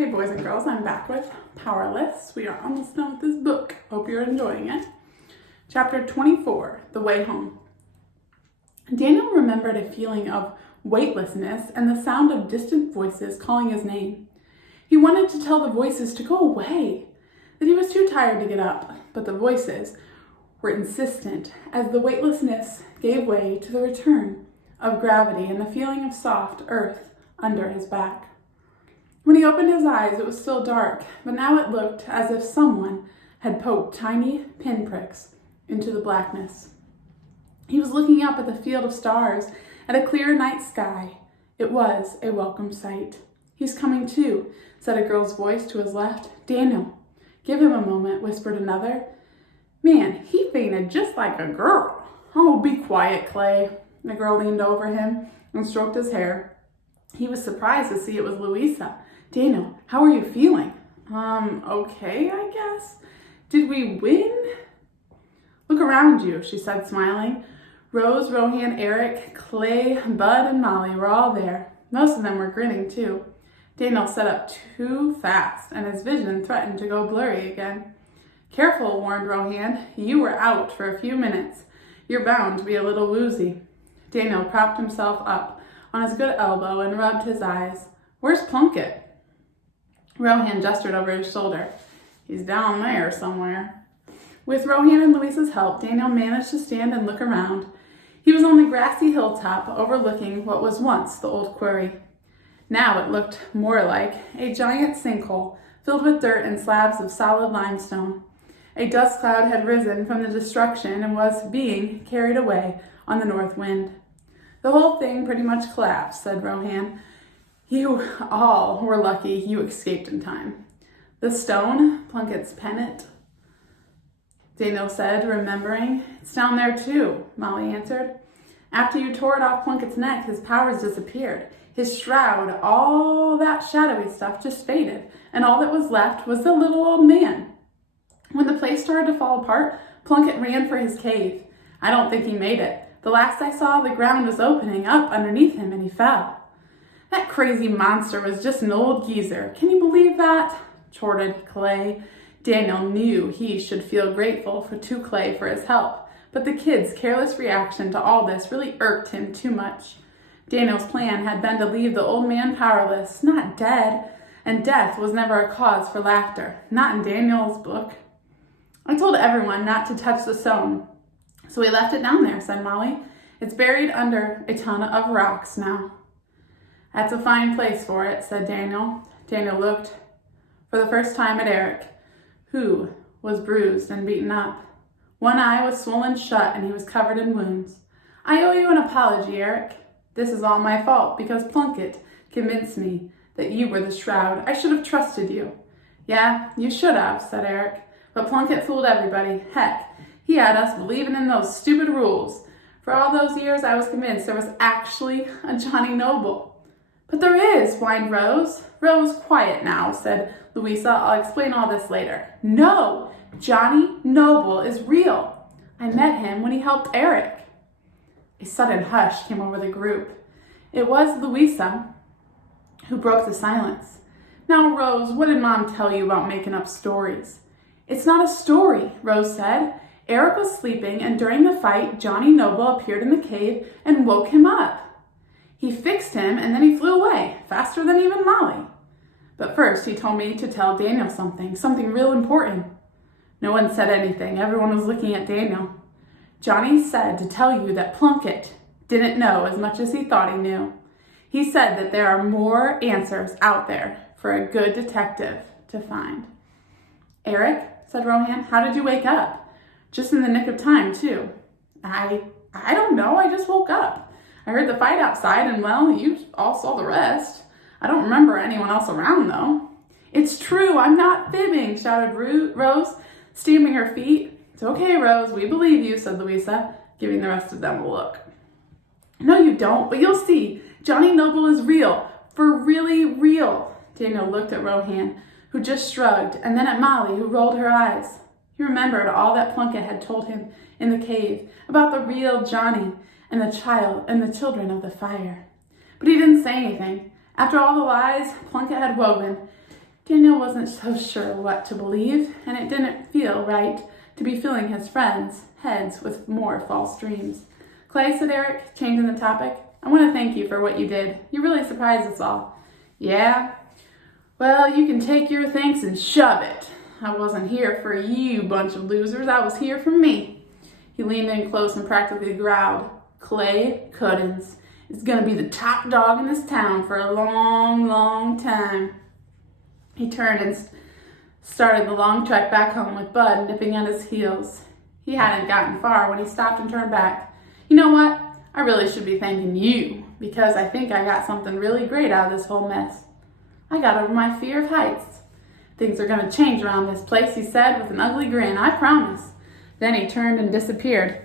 Hey boys and girls, I'm back with Powerless. We are almost done with this book. Hope you're enjoying it. Chapter 24, The Way Home. Daniel remembered a feeling of weightlessness and the sound of distant voices calling his name. He wanted to tell the voices to go away, that he was too tired to get up, but the voices were insistent as the weightlessness gave way to the return of gravity and the feeling of soft earth under his back. When he opened his eyes, it was still dark, but now it looked as if someone had poked tiny pinpricks into the blackness. He was looking up at the field of stars, at a clear night sky. It was a welcome sight. "He's coming too," said a girl's voice to his left. "Daniel, give him a moment," whispered another. "Man, he fainted just like a girl." "Oh, be quiet, Clay." The girl leaned over him and stroked his hair. He was surprised to see it was Louisa. "Daniel, how are you feeling?" Okay, I guess. "Did we win?" "Look around you," she said, smiling. Rose, Rohan, Eric, Clay, Bud, and Molly were all there. Most of them were grinning, too. Daniel set up too fast, and his vision threatened to go blurry again. "Careful," warned Rohan. "You were out for a few minutes. You're bound to be a little woozy." Daniel propped himself up on his good elbow and rubbed his eyes. "Where's Plunkett?" Rohan gestured over his shoulder. "He's down there somewhere." With Rohan and Louisa's help, Daniel managed to stand and look around. He was on the grassy hilltop overlooking what was once the old quarry. Now it looked more like a giant sinkhole filled with dirt and slabs of solid limestone. A dust cloud had risen from the destruction and was being carried away on the north wind. "The whole thing pretty much collapsed," said Rohan. "You all were lucky you escaped in time." "The stone, Plunkett's pennant," Daniel said, remembering. "It's down there too," Molly answered. "After you tore it off Plunkett's neck, his powers disappeared. His shroud, all that shadowy stuff just faded, and all that was left was the little old man. When the place started to fall apart, Plunkett ran for his cave. I don't think he made it. The last I saw, the ground was opening up underneath him and he fell. That crazy monster was just an old geezer. Can you believe that?" chortled Clay. Daniel knew he should feel grateful to Clay for his help, but the kid's careless reaction to all this really irked him too much. Daniel's plan had been to leave the old man powerless, not dead, and death was never a cause for laughter, not in Daniel's book. "I told everyone not to touch the stone, so we left it down there," said Molly. "It's buried under a ton of rocks now." "That's a fine place for it," said Daniel. Daniel looked for the first time at Eric, who was bruised and beaten up. One eye was swollen shut and he was covered in wounds. "I owe you an apology, Eric. This is all my fault because Plunkett convinced me that you were the shroud. I should have trusted you." "Yeah, you should have," said Eric. "But Plunkett fooled everybody. Heck, he had us believing in those stupid rules. For all those years I was convinced there was actually a Johnny Noble." "But there is," whined Rose. "Rose, quiet now," said Louisa. "I'll explain all this later." "No, Johnny Noble is real. I met him when he helped Eric." A sudden hush came over the group. It was Louisa who broke the silence. "Now, Rose, what did Mom tell you about making up stories?" "It's not a story," Rose said. "Eric was sleeping, and during the fight, Johnny Noble appeared in the cave and woke him up. He fixed him, and then he flew away, faster than even Molly. But first, he told me to tell Daniel something real important." No one said anything. Everyone was looking at Daniel. "Johnny said to tell you that Plunkett didn't know as much as he thought he knew. He said that there are more answers out there for a good detective to find." "Eric," said Rohan, "how did you wake up? Just in the nick of time, too." I don't know. I just woke up. I heard the fight outside, and well, you all saw the rest. I don't remember anyone else around, though." "It's true. I'm not fibbing," shouted Rose, stamping her feet. "It's okay, Rose. We believe you," said Louisa, giving the rest of them a look. "No, you don't, but you'll see. Johnny Noble is real. For really real." Daniel looked at Rohan, who just shrugged, and then at Molly, who rolled her eyes. He remembered all that Plunkett had told him in the cave about the real Johnny and the children of the fire. But he didn't say anything. After all the lies Plunkett had woven, Daniel wasn't so sure what to believe, and it didn't feel right to be filling his friends' heads with more false dreams. "Clay," said Eric, changing the topic, "I want to thank you for what you did. You really surprised us all." "Yeah? Well, you can take your thanks and shove it. I wasn't here for you bunch of losers. I was here for me." He leaned in close and practically growled, "Clay Cuddins is going to be the top dog in this town for a long, long time." He turned and started the long trek back home with Bud nipping at his heels. He hadn't gotten far when he stopped and turned back. "You know what? I really should be thanking you, because I think I got something really great out of this whole mess. I got over my fear of heights. Things are going to change around this place," he said with an ugly grin. "I promise." Then he turned and disappeared.